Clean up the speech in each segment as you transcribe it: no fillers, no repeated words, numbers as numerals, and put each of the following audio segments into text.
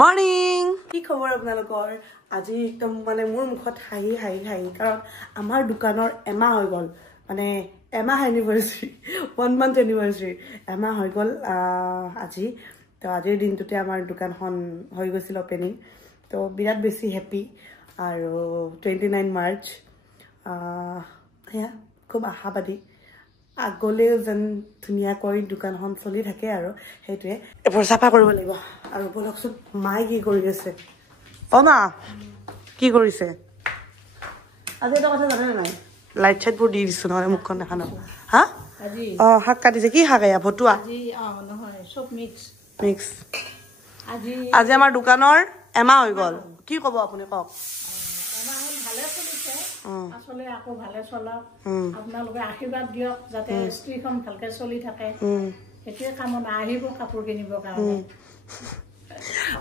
morning কি খবৰ আপোনালোকৰ আজি একদম মানে মোৰ মুখত হাঁহি হাঁহি হাঁহি কাৰণ আমাৰ দোকানৰ এমাহ হৈ গল মানে এমাহ এনিভাৰ্সাৰী 1 month এনিভাৰ্সাৰী এমাহ হৈ গল আজি তো আজিৰ দিনটোতে আমাৰ দোকানখন হৈ গৈছিল ওপেনিং তো বিৰাট বেছি হ্যাপি আৰু 29 মাৰ্চ হ্যাঁ খুব আশাবাদী আগলে যেন ধুনীয়াকৈ দোকানখন চলি থাকে আৰু হেতুৱে এবোৰ চাফা কৰিব লাগিব আৰু বলকচোন মাই কি কৰি আছে অ মা কি কৰিছে আজি এটা কথা জানে নাই লাইট চাইট বোৰ দি দিছো নহয় মুখখন দেখা নাপ হা আজি শাক কাটিছে কি শাক এয়া ভটুৱা আজি নহয় সব মিক্স আজি আমাৰ দোকানৰ এমাহ হৈ গল কি কব আপুনি কক এমাহ হল ভালে চলিছে আসলে আকো ভালে চলক আপোনালোকে আশীৰ্বাদ দিয়ক যাতে স্ত্ৰীখন ভালকে চলি থাকে এতিয়াই কামনা আহিব কাপোৰ কিনিব কাৰণে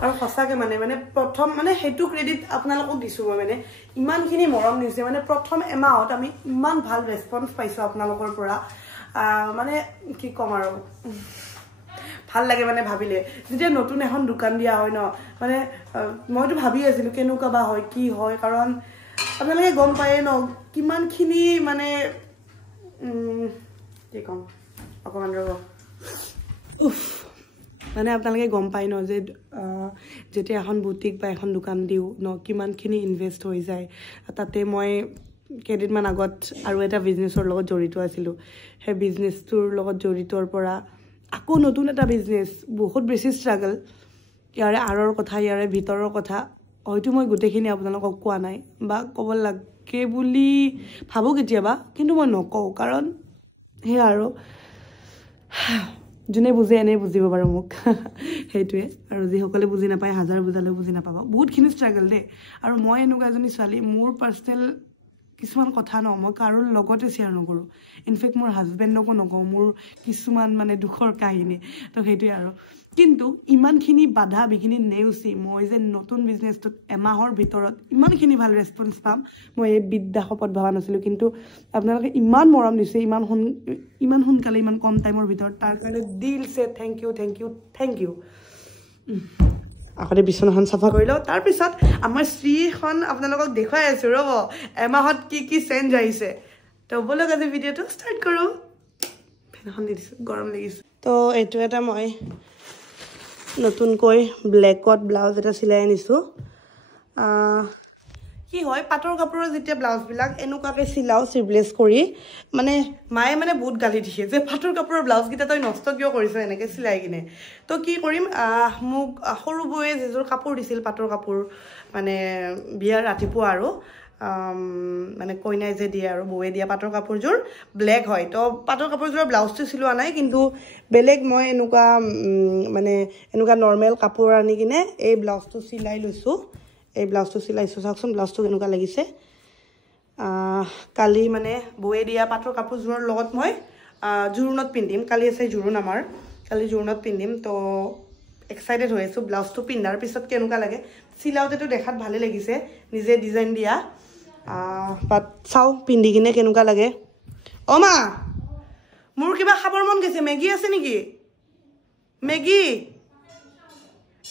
আৰু সঁচাকে মানে প্ৰথম মানে হেতু ক্ৰেডিট আপোনালোকক দিছো মানে ইমানখিনি মৰম দিছে মানে প্ৰথম এমাহত আমি ইমান ভাল ৰেসপন্স পাইছো আপোনালোকৰ পৰা মানে কি কম আৰু ভাল লাগে মানে ভাবিলে যেতিয়া নতুন এখন দোকান দিয়া হয় ন মানে মইতো ভাবি আছিলো কেনেকুৱা বা হয় কি হয় কাৰণ আপোনালোকে গম পায়ে ন কিমানখিনি মানে কি কম অকমান ৰব মানে আপোনালোকে গম পায় ন যে যেতিয়া এখন বুটিক বা এখন দোকান দিও ন কিমানখিনি ইনভেষ্ট হৈ যায় তাতে মই কেইদিনমান আগত আৰু এটা বিজনেছৰ লগত জড়িত আছিলো সেই বিজনেছটোৰ লগত জড়িতৰ পৰা আকৌ নতুন এটা বিজনেছ বহুত বেছি ষ্ট্ৰাগল ইয়াৰে আৰৰ কথা ইয়াৰে ভিতৰৰ কথা হয়তো মই গোটেইখিনি আপোনালোকক কোৱা নাই বা ক'ব লাগে বুলি ভাবো কেতিয়াবা কিন্তু মই নকওঁ কাৰণ হে আৰু যোনে বুজে এনে বুজিব বাৰু মোক হেতুৱে আৰু যিসকলে বুজি নাপায় হাজাৰ বুজালে বুজি নাপাব বহুতখিনি ষ্ট্ৰাগল দে আৰু মই এনেকুৱা এজনী ছোৱালী মোৰ পাৰ্সনেল কিছুমান কথা ন মই কাৰোৰ লগতে শ্বেয়াৰ নকৰো ইনফেক্ট মোৰ হাজবেণ্ডকো নকওঁ মোৰ কিছুমান মানে দুখৰ কাহিনী তো সেইটোৱে আৰু কিন্তু ইমানখিনি বাধা বিঘিনি নেওচি মই যে নতুন বিজনেছটোত এমাহৰ ভিতৰত ইমানখিনি ভাল ৰেসপন্স পাম মই এই বিদ্যা শপত ভাবা নাছিলো কিন্তু আপোনালোকে ইমান মৰম দিছে ইমান সোনকালে ইমান কম টাইমৰ ভিতৰত তাৰ কাৰণে দিল সে থ্যাংক ইউ আগতে বিছনাখন চাফা কৰি লওঁ তাৰপিছত আমাৰ শ্ৰীখন আপোনালোকক দেখুৱাই আছো ৰ'ব এমাহত কি চেঞ্জ আহিছে তো বলক আজি ভিডিঅ'টো ষ্টাৰ্ট কৰোঁ ফেনখন দি দিছোঁ গৰম লাগিছে তো এইটো এটা মই নতুনকৈ ব্লেকত ব্লাউজ এটা চিলাই আনিছোঁ কি হয় পাটৰ কাপোৰৰ যেতিয়া ব্লাউজবিলাক এনেকুৱাকৈ চিলাওঁ চিভলেছ কৰি মানে মায়ে মানে বহুত গালি দিছে যে পাটৰ কাপোৰৰ ব্লাউজকেইটা তই নষ্ট কিয় কৰিছ এনেকৈ চিলাই কিনে তো কি কৰিম মোক সৰু বৌয়ে যিযোৰ কাপোৰ দিছিল পাটৰ কাপোৰ মানে বিয়াৰ ৰাতিপুৱা আৰু মানে কইনাই যে দিয়ে আৰু বৌয়ে দিয়া পাটৰ কাপোৰযোৰ ব্লেক হয় তো পাটৰ কাপোৰযোৰৰ ব্লাউজটো চিলোৱা নাই কিন্তু বেলেগ মই এনেকুৱা মানে এনেকুৱা নৰ্মেল কাপোৰ আনি কিনে এই ব্লাউজটো চিলাই লৈছোঁ এই ব্লাউজটো চিলাইছোঁ চাওকচোন ব্লাউজটো কেনেকুৱা লাগিছে কালি মানে বৌয়ে দিয়া পাটৰ কাপোৰযোৰৰ লগত মই জোৰোণত পিন্ধিম কালি আছে জোৰোণ আমাৰ কালি জোৰোণত পিন্ধিম তো এক্সাইটেড হৈ আছোঁ ব্লাউজটো পিন্ধাৰ পিছত কেনেকুৱা লাগে চিলাওতেতো দেখাত ভালে লাগিছে নিজে ডিজাইন দিয়া বাট চাওঁ পিন্ধি কিনে কেনেকুৱা লাগে অ মা মোৰ কিবা খাবৰ মন গৈছে মেগী আছে নেকি মেগী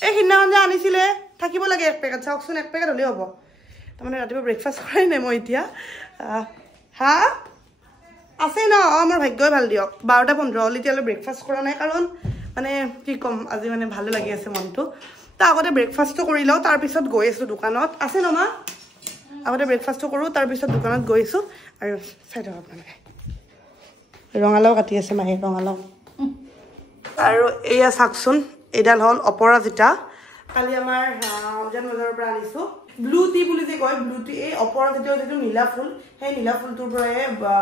এই সিদিনাখন যে আনিছিলে থাকিব লাগে এক পেকেট চাওকচোন এক পেকেট হ'লেই হ'ব তাৰমানে ৰাতিপুৱা ব্ৰেকফাষ্ট কৰাই নাই মই এতিয়া হা আছে ন মোৰ ভাগ্যই ভাল দিয়ক 12:15 হ'ল এতিয়ালৈ ব্ৰেকফাষ্ট কৰা নাই কাৰণ মানে কি ক'ম আজি মানে ভালো লাগি আছে মনটো তো আগতে ব্ৰেকফাষ্টটো কৰি লওঁ তাৰপিছত গৈ আছোঁ দোকানত আছে ন মা আগতে ব্ৰেকফাষ্টটো কৰোঁ তাৰপিছত দোকানত গৈছোঁ আৰু চাই থাকক আপোনালোকে ৰঙালাও কাটি আছে মায়ে ৰঙালাও আৰু এয়া চাওকচোন এইডাল হ'ল অপৰাজিতা কালি আমাৰ উজান বজাৰৰ পৰা আনিছোঁ ব্লু টি বুলি যে কয় ব্লু টি এই অপৰাজিতাৰ যিটো নীলা ফুল সেই নীলা ফুলটোৰ পৰাই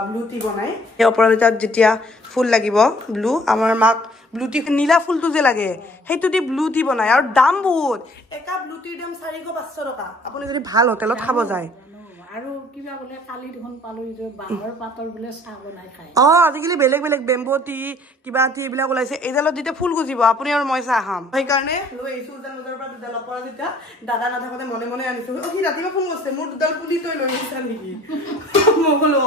ব্লু টি বনায় সেই অপৰাজিতাত যেতিয়া ফুল লাগিব ব্লু আমাৰ মাক ব্লু টি নীলা ফুলটো যে লাগে সেইটো দি ব্লু টি বনায় আৰু দাম বহুত এটা ব্লু টিৰ দাম 400-500 টকা আপুনি যদি ভাল হোটেলত খাব যায় আৰু কিবা বোলে কালি দেখোন পালো যে বাঁহৰ পাতৰ বোলে চাহ বনাই খায় আজিকালি বেলেগ বেলেগ বেম্বো টি কিবা টি এইবিলাক ওলাইছে এইডালত যেতিয়া ফুল গুজিব আপুনি আৰু মই চাহ খাম সেইকাৰণে লৈ আহিছোঁ উজান বজাৰৰ পৰা দুডাল অপৰাজিতা দাদা নাথাকোতে মনে মনে আনিছোঁ সি ৰাতিপুৱা ফোন কৰিছে মোৰ দুডাল পুলি তই লৈ আহিছা নেকি মই বোলো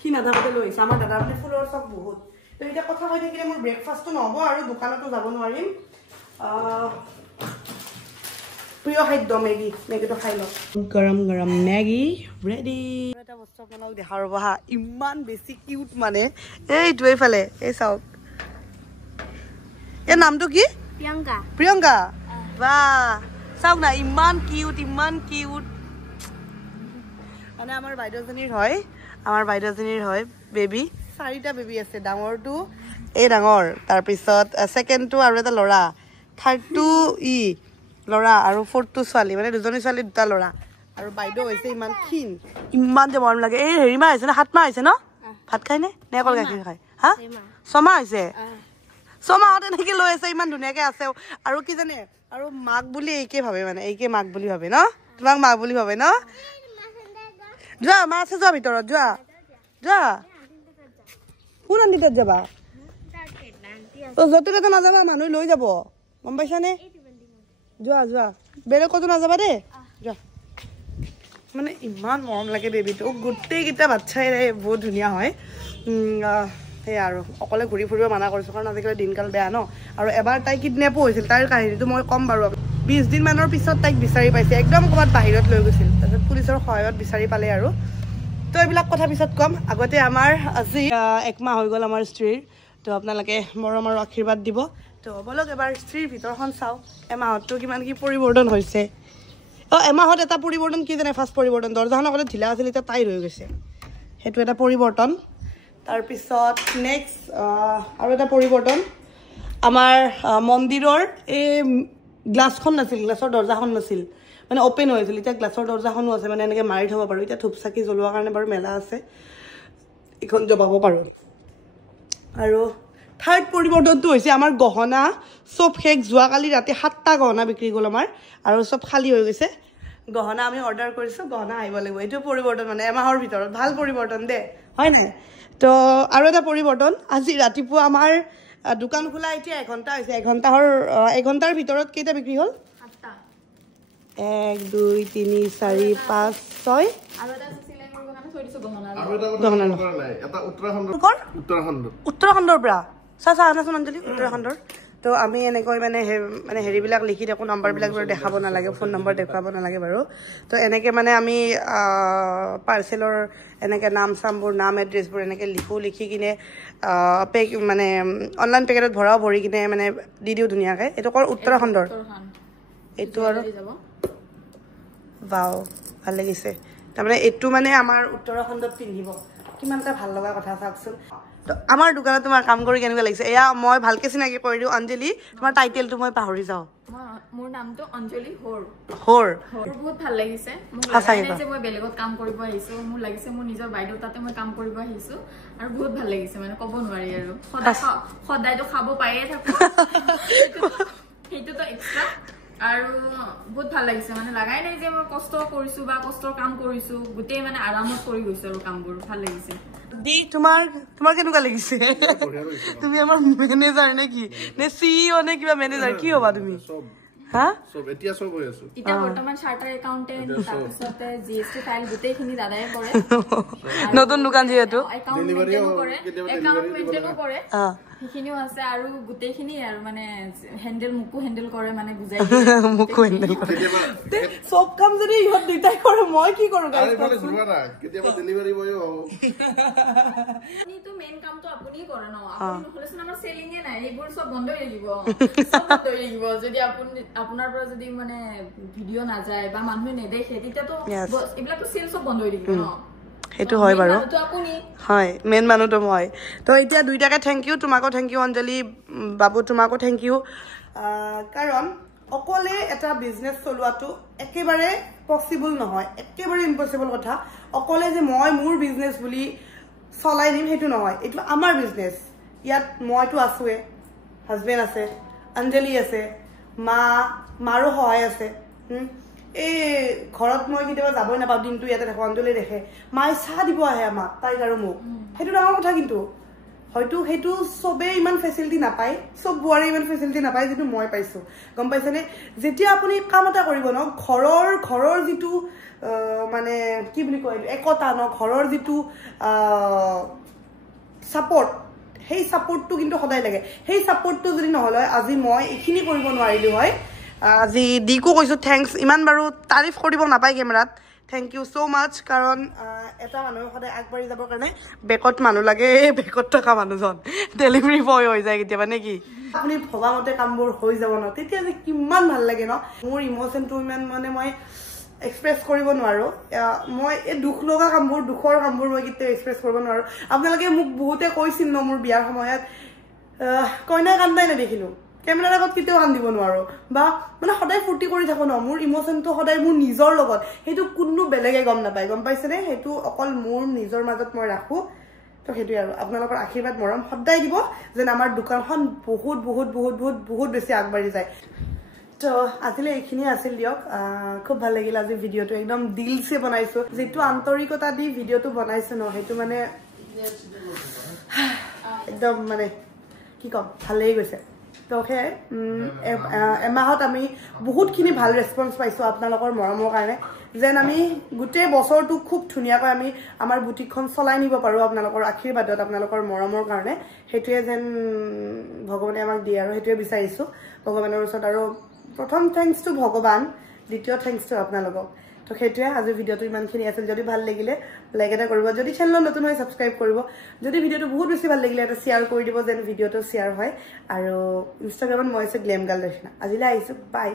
সি নাথাকোতে লৈ আহিছে আমাৰ দাদাৰ মানে ফুলৰ চখ বহুত তো এতিয়া কথা কৈ থাকিলে মোৰ ব্ৰেকফাষ্টটো নহ'ব আৰু দোকানতো যাব নোৱাৰিম প্ৰিয় খাদ্য মেগী মেগীটো খাই লওঁ গৰম গৰম মেগী ৰেডি এটা বস্তু আপোনালোক দেখা ৰ'ব হা ইমান বেছি কিউট মানে এইটো এইফালে এই চাওক এই নামটো কি প্ৰিয়ংকা প্ৰিয়ংকা বা চাওক না ইমান কিউট মানে আমাৰ বাইদেউজনীৰ হয় বেবী 4টা বেবী আছে ডাঙৰটো এই ডাঙৰ তাৰপিছত ছেকেণ্ডটো আৰু এটা ল'ৰা থাৰ্ডটো ল'ৰা আৰু ফৰ্থটো ছোৱালী মানে দুজনী ছোৱালী দুটা ল'ৰা আৰু বাইদেউ হৈছে ইমান ক্ষীণ ইমান যে মৰম লাগে এই হেৰি মাহ হৈছে ন 7 মাহ হৈছে ন ভাত খাই নে অকল গাখীৰ খায় হা 6 মাহ হৈছে 6 মাহত এনেকৈ লৈ আছে ইমান ধুনীয়াকৈ আছে আৰু কি জানে আৰু মাক বুলি এইকে ভাবে মানে এইকে মাক বুলি ভাবে ন তোমাক মাক বুলি ভাবে ন যোৱা মা আছে যোৱা ভিতৰত যোৱা কোন আন্টিটাত যাবা য'তে ত'তে নাযাবা মানুহ লৈ যাব গম পাইছানে যোৱা বেলেগ ক'তো নাযাবা দেই যোৱা মানে ইমান মৰম লাগে বেবীটো গোটেইকেইটা বাচ্ছাই বহুত ধুনীয়া হয় সেয়া আৰু অকলে ঘূৰি ফুৰিব মানা কৰিছোঁ কাৰণ আজিকালি দিনকাল বেয়া ন আৰু এবাৰ তাই কিডনেপো হৈছিল তাইৰ কাহিনীটো মই ক'ম বাৰু 20 দিনমানৰ পিছত তাইক বিচাৰি পাইছে একদম ক'ৰবাত বাহিৰত লৈ গৈছিল তাৰপিছত পুলিচৰ সহায়ত বিচাৰি পালে আৰু তো এইবিলাক কথা পিছত ক'ম আগতে আমাৰ আজি 1 মাহ হৈ গ'ল আমাৰ স্ত্ৰীৰ তো আপোনালোকে মৰম আৰু আশীৰ্বাদ দিব তো বলক এবাৰ স্ত্ৰীৰ ভিতৰখন চাওঁ এমাহততো কিমান কি পৰিৱৰ্তন হৈছে এমাহত এটা পৰিৱৰ্তন কি জানে ফাৰ্ষ্ট পৰিৱৰ্তন দৰ্জাখন আগতে ঢিলা আছিল এতিয়া টাইট হৈ গৈছে সেইটো এটা পৰিৱৰ্তন তাৰপিছত নেক্সট আৰু এটা পৰিৱৰ্তন আমাৰ মন্দিৰৰ এই গ্লাছখন নাছিল গ্লাছৰ দৰ্জাখন নাছিল মানে অপেন হৈ আছিল এতিয়া গ্লাছৰ দৰ্জাখনো আছে মানে এনেকৈ মাৰি থ'ব পাৰোঁ এতিয়া ধূপ চাকি জ্বলোৱাৰ কাৰণে বাৰু মেলা আছে এইখন জ্বলাব পাৰোঁ আৰু থাৰ্ড পৰিৱৰ্তনটো হৈছে আমাৰ গহনা চব শেষ যোৱাকালি ৰাতি 7টা গহনা বিক্ৰী গ'ল আমাৰ আৰু চব খালী হৈ গৈছে গহনা আমি অৰ্ডাৰ কৰিছোঁ গহনা আহিব লাগিব এইটো পৰিৱৰ্তন মানে এমাহৰ ভিতৰত ভাল পৰিৱৰ্তন দে হয় নাই তো আৰু এটা পৰিৱৰ্তন আজি ৰাতিপুৱা আমাৰ দোকান খোলা এতিয়া 1 ঘণ্টা হৈছে 1 ঘণ্টাৰ ভিতৰত কেইটা বিক্ৰী হ'ল 7টা 1 2 3 4 5 6 আৰু এটা চিলাই মোৰ গহনা থৈ দিছো গহনা নাই এটা উত্তৰাখণ্ডৰ পৰা চা আনাচোন অঞ্জলি উত্তৰাখণ্ডৰ তো আমি এনেকৈ মানে হেৰিবিলাক লিখি থাকোঁ নম্বৰবিলাক বাৰু দেখাব নালাগে ফোন নম্বৰ দেখুৱাব নালাগে বাৰু তো এনেকৈ মানে আমি পাৰ্চেলৰ এনেকৈ নাম চামবোৰ নাম এড্ৰেছবোৰ এনেকৈ লিখি কিনে মানে অনলাইন পেকেটত ভৰি কিনে মানে দি দিওঁ ধুনীয়াকৈ এইটো কৰ উত্তৰাখণ্ডৰ এইটো আৰু বাও ভাল লাগিছে তাৰমানে এইটো মানে আমাৰ উত্তৰাখণ্ডত পিন্ধিব কিমান এটা ভাল লগা কথা চাওকচোন তো আমাৰ দোকানত তোমাৰ কাম কৰি কেনেকুৱা লাগিছে এয়া মই ভালকৈ চিনাকি কৰি দিওঁ অঞ্জলি তোমাৰ টাইটেলটো মই পাহৰি যাওঁ মোৰ নামটো অঞ্জলি হোৰ বহুত ভাল লাগিছে মোক লাগিছে যে মই বেলেগত কাম কৰিব আহিছো মোৰ লাগিছে মোৰ নিজৰ বাইদেউ তাতে মই কাম কৰিব আহিছো আৰু বহুত ভাল লাগিছে মানে ক'ব নোৱাৰি আৰু সদায়তো খাব পায়ে থাকো সেইটোতো এক্সট্ৰা আৰু বহুত ভাল লাগিছে মানে লাগাই নাই যে মই কষ্ট কৰিছো বা কষ্টৰ কাম কৰিছো গোটেই মানে আৰামত কৰি গৈছো আৰু কামবোৰ ভাল লাগিছে দি তোমাৰ কেনেকুৱা লাগিছে তুমি আমাৰ মেনেজাৰ নে কি নে সিইও নে কিবা মেনেজাৰ কি হ'বা তুমি হা সব এতিয়া সব হৈ আছে এটা বৰ্তমান চাৰ্টাৰ একাউন্টেন্ট তাৰপিছতে জিএসটি ফাইল গোটেইখিনি দাদাই কৰে নতুন দোকান যেহেতু একাউন্টমেন্টও কৰে সেইখিনিও আছে আৰু গোটেইখিনি আৰু মানে মোকো হেন্ডেল কৰে মানে বুজাই মোকো হেন্ডেল কৰে সব কাম যদি ইহঁত দুটাই কৰে মই কি কৰোঁ গাইছ কেতিয়াবা ডেলিভাৰী বয়ও হ'ব তো মেইন কামটো আপুনি কৰে ন আপুনি নহলেচোন আমাৰ চেলিঙে নাই এইবোৰ সব বন্ধ হৈ থাকিব সব বন্ধ হৈ থাকিব যদি আপোনাৰ পৰা যদি মানে ভিডিঅ' নাযায় বা মানুহে নেদেখে তেতিয়াতো এইবিলাকতো চেল সব বন্ধ হৈ থাকিব ন সেইটো হয় বাৰু হয় মেইন মানুহটো মই তো এতিয়া দুইটাকে থেংক ইউ তোমাকো থেংক ইউ অঞ্জলি বাবু তোমাকো থেংক ইউ কাৰণ অকলে এটা বিজনেছ চলোৱাটো একেবাৰে পচিবল নহয় একেবাৰে ইম্পচিবল কথা অকলে যে মই মোৰ বিজনেছ বুলি চলাই দিম সেইটো নহয় এইটো আমাৰ বিজনেছ ইয়াত মইতো আছোৱে হাজবেণ্ড আছে অঞ্জলি আছে মাৰো সহায় আছে এই ঘৰত মই কেতিয়াবা যাবই নাপাওঁ দিনটো ইয়াতে থাকোঁ অঞ্জলি দেখে মায়ে চাহ দিব আহে আমাক তাইক আৰু মোক সেইটো ডাঙৰ কথা কিন্তু হয়তো সেইটো চবেই ইমান ফেচিলিটি নাপায় চব বোৱাৰী ইমান ফেচিলিটি নাপায় যিটো মই পাইছোঁ গম পাইছেনে যেতিয়া আপুনি কাম এটা কৰিব ন ঘৰৰ যিটো মানে কি বুলি কয় একতা ন ঘৰৰ যিটো ছাপৰ্ট সেই ছাপৰ্টটো কিন্তু সদায় লাগে সেই ছাপৰ্টটো যদি নহ'লে হয় আজি মই এইখিনি কৰিব নোৱাৰিলোঁ হয় আজি দিকো কৈছোঁ থেংকছ ইমান বাৰু তাৰিফ কৰিব নাপায় কেমেৰাত থেংক ইউ ছ' মাছ কাৰণ এটা মানুহৰ সদায় আগবাঢ়ি যাবৰ কাৰণে বেকত মানুহ লাগে বেকত থকা মানুহজন ডেলিভাৰী বয় হৈ যায় কেতিয়াবা নে কি আপুনি ভবামতে কামবোৰ হৈ যাব ন তেতিয়া যে কিমান ভাল লাগে ন মোৰ ইম'চনটো ইমান মানে মই এক্সপ্ৰেছ কৰিব নোৱাৰোঁ মই এই দুখ লগা কামবোৰ দুখৰ কামবোৰ মই কেতিয়াও এক্সপ্ৰেছ কৰিব নোৱাৰোঁ আপোনালোকে মোক বহুতে কৈছিল ন মোৰ বিয়াৰ সময়ত কইনাই কান্দাই নেদেখিলোঁ কেমেৰাৰ আগত কেতিয়াও কান্দিব নোৱাৰোঁ বা মানে সদায় ফূৰ্তি কৰি থাকোঁ ন মোৰ ইম'চনটো সদায় মোৰ নিজৰ লগত সেইটো কোনো বেলেগে গম নাপায় গম পাইছেনে সেইটো অকল মোৰ নিজৰ মাজত মই ৰাখোঁ তো সেইটোৱে আৰু আপোনালোকৰ আশীৰ্বাদ মৰম সদায় দিব যেন আমাৰ দোকানখন বহুত বহুত বহুত বহুত বহুত বেছি আগবাঢ়ি যায় তো আজিলৈ এইখিনিয়ে আছিল দিয়ক খুব ভাল লাগিল আজি ভিডিঅ'টো একদম দিলছে বনাইছোঁ যিটো আন্তৰিকতা দি ভিডিঅ'টো বনাইছোঁ ন সেইটো মানে একদম মানে কি ক'ম ভাল লাগি গৈছে তো সেয়াই এমাহত আমি বহুতখিনি ভাল ৰেছপন্স পাইছোঁ আপোনালোকৰ মৰমৰ কাৰণে যেন আমি গোটেই বছৰটো খুব ধুনীয়াকৈ আমি আমাৰ বুটিকখন চলাই নিব পাৰোঁ আপোনালোকৰ আশীৰ্বাদত আপোনালোকৰ মৰমৰ কাৰণে সেইটোৱে যেন ভগৱানে আমাক দিয়ে আৰু সেইটোৱে বিচাৰিছোঁ ভগৱানৰ ওচৰত আৰু প্ৰথম থেংকছটো ভগৱান দ্বিতীয় থেংকছটো আপোনালোকক তো সেইটোৱে আজিৰ ভিডিঅ'টো ইমানখিনি আছিল যদি ভাল লাগিলে লাইক এটা কৰিব যদি চেনেলত নতুন হয় ছাবস্ক্ৰাইব কৰিব যদি ভিডিঅ'টো বহুত বেছি ভাল লাগিলে এটা শ্বেয়াৰ কৰি দিব যেন ভিডিঅ'টো শ্বেয়াৰ হয় আৰু ইনষ্টাগ্ৰামত মই আছোঁ গ্লেম গাৰ্ল দৰ্শনা আজিলৈ আহিছোঁ বাই